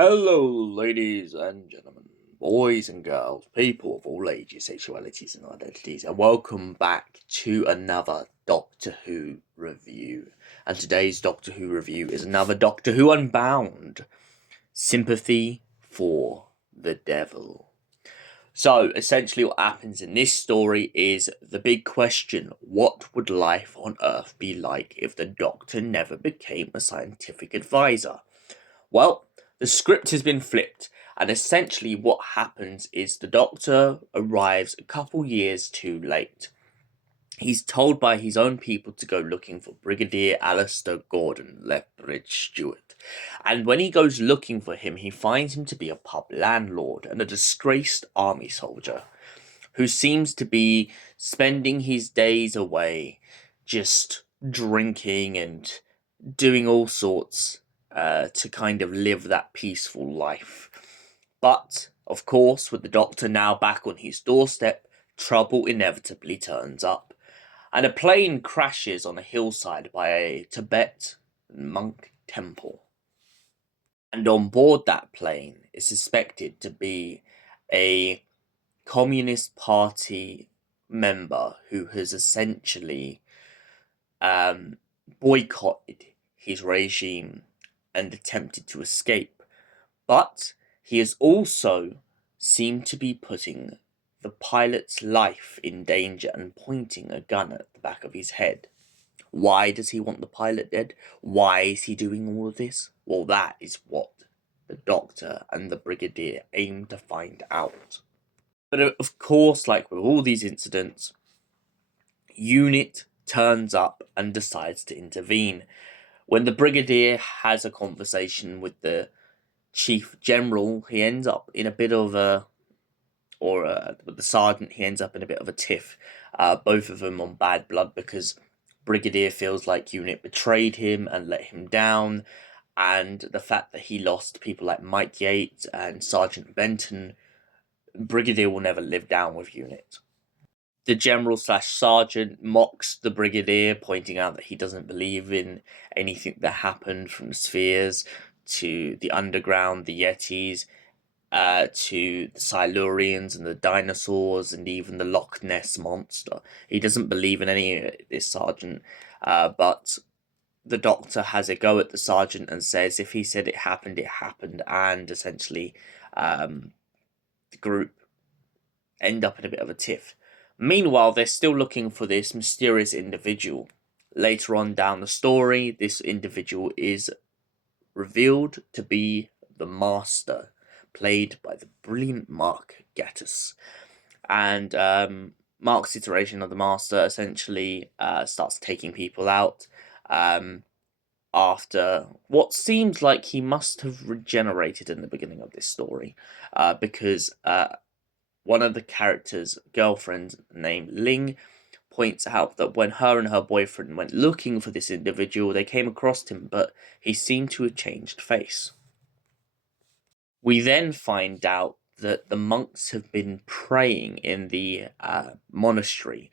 Hello, ladies and gentlemen, boys and girls, people of all ages, sexualities, and identities, and welcome back to another Doctor Who review. And today's Doctor Who review is another Doctor Who Unbound, Sympathy for the Devil. So, essentially, what happens in this story is the big question: what would life on Earth be like if the Doctor never became a scientific advisor? Well, the script has been flipped, and essentially what happens is the Doctor arrives a couple years too late. He's told by his own people to go looking for Brigadier Alistair Gordon, Lethbridge Stewart. And when he goes looking for him, he finds him to be a pub landlord and a disgraced army soldier who seems to be spending his days away just drinking and doing all sorts to kind of live that peaceful life. But, of course, with the Doctor now back on his doorstep, trouble inevitably turns up, and a plane crashes on a hillside by a Tibetan monk temple. And on board that plane is suspected to be a Communist Party member who has essentially boycotted his regime and attempted to escape. But he has also seemed to be putting the pilot's life in danger and pointing a gun at the back of his head. Why does he want the pilot dead? Why is he doing all of this? Well, that is what the Doctor and the Brigadier aim to find out. But of course, like with all these incidents, Unit turns up and decides to intervene. When the Brigadier has a conversation with the Chief General, he ends up in a bit of with the Sergeant, he ends up in a bit of a tiff. Both of them on bad blood because Brigadier feels like Unit betrayed him and let him down, and the fact that he lost people like Mike Yates and Sergeant Benton, Brigadier will never live down with Unit. The General/Sergeant mocks the Brigadier, pointing out that he doesn't believe in anything that happened, from spheres to the underground, the Yetis, to the Silurians and the dinosaurs and even the Loch Ness monster. He doesn't believe in any of this, Sergeant, but the Doctor has a go at the Sergeant and says if he said it happened, and essentially the group end up in a bit of a tiff. Meanwhile, they're still looking for this mysterious individual. Later on down the story, this individual is revealed to be the Master, played by the brilliant Mark Gatiss. And Mark's iteration of the Master essentially starts taking people out after what seems like he must have regenerated in the beginning of this story, because one of the characters' girlfriends named Ling points out that when her and her boyfriend went looking for this individual, they came across him, but he seemed to have changed face. We then find out that the monks have been praying in the monastery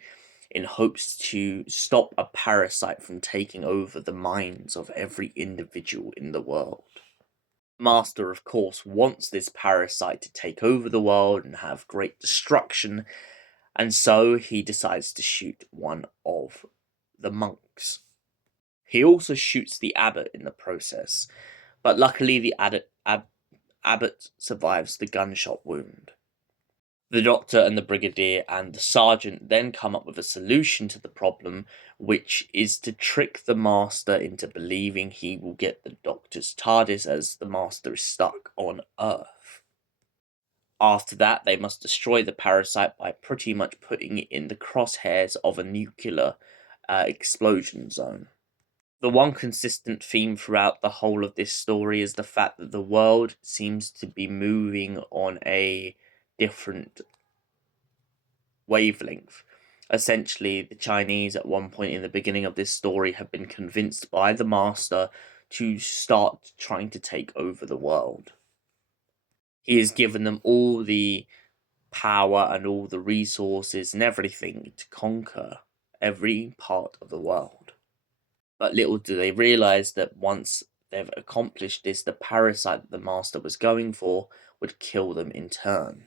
in hopes to stop a parasite from taking over the minds of every individual in the world. Master, of course, wants this parasite to take over the world and have great destruction, and so he decides to shoot one of the monks. He also shoots the abbot in the process, but luckily the abbot survives the gunshot wound. The Doctor and the Brigadier and the Sergeant then come up with a solution to the problem, which is to trick the Master into believing he will get the Doctor's TARDIS as the Master is stuck on Earth. After that, they must destroy the parasite by pretty much putting it in the crosshairs of a nuclear explosion zone. The one consistent theme throughout the whole of this story is the fact that the world seems to be moving on a different wavelength. Essentially, the Chinese at one point in the beginning of this story have been convinced by the Master to start trying to take over the world. He has given them all the power and all the resources and everything to conquer every part of the world. But little do they realize that once they've accomplished this, the parasite that the Master was going for would kill them in turn.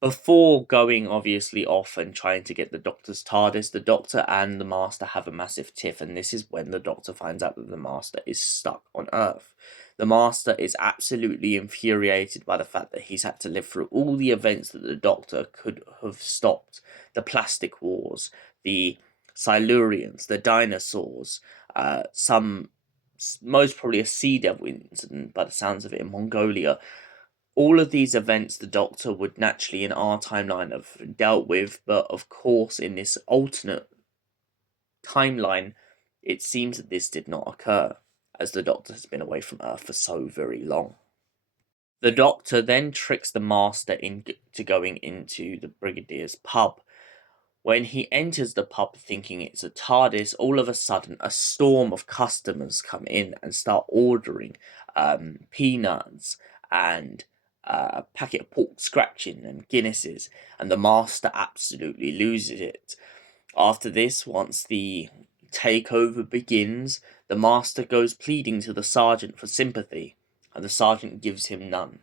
Before going obviously off and trying to get the Doctor's TARDIS, the Doctor and the Master have a massive tiff, and this is when the Doctor finds out that the Master is stuck on Earth. The Master is absolutely infuriated by the fact that he's had to live through all the events that the Doctor could have stopped. The plastic wars, the Silurians, the dinosaurs, most probably a sea devil incident by the sounds of it in Mongolia. All of these events the Doctor would naturally in our timeline have dealt with, but of course in this alternate timeline it seems that this did not occur, as the Doctor has been away from Earth for so very long. The Doctor then tricks the Master into going into the Brigadier's pub. When he enters the pub thinking it's a TARDIS, all of a sudden a storm of customers come in and start ordering peanuts and a packet of pork scratching and Guinnesses, and the Master absolutely loses it. After this, once the takeover begins, the Master goes pleading to the Sergeant for sympathy, and the Sergeant gives him none.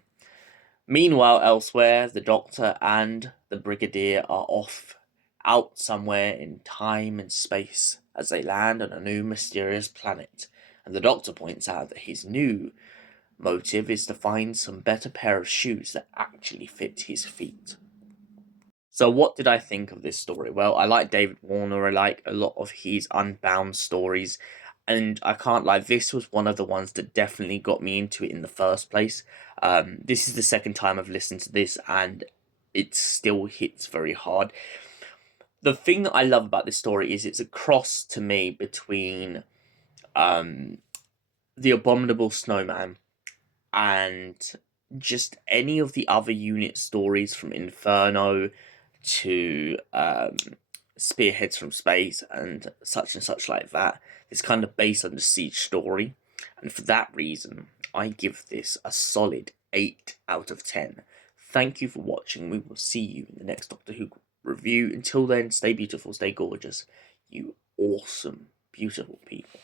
Meanwhile, elsewhere, the Doctor and the Brigadier are off out somewhere in time and space as they land on a new mysterious planet, and the Doctor points out that his new motive is to find some better pair of shoes that actually fit his feet. So what did I think of this story? Well, I like David Warner, I like a lot of his Unbound stories, and I can't lie, this was one of the ones that definitely got me into it in the first place. This is the second time I've listened to this, and it still hits very hard. The thing that I love about this story is it's a cross to me between The Abominable Snowman and just any of the other unit stories, from Inferno to Spearheads from Space and such like that. It's kind of based on the Siege story, and for that reason I give this a solid 8 out of 10. Thank you for watching. We will see you in the next Doctor Who review. Until then, stay beautiful, stay gorgeous, you awesome, beautiful people.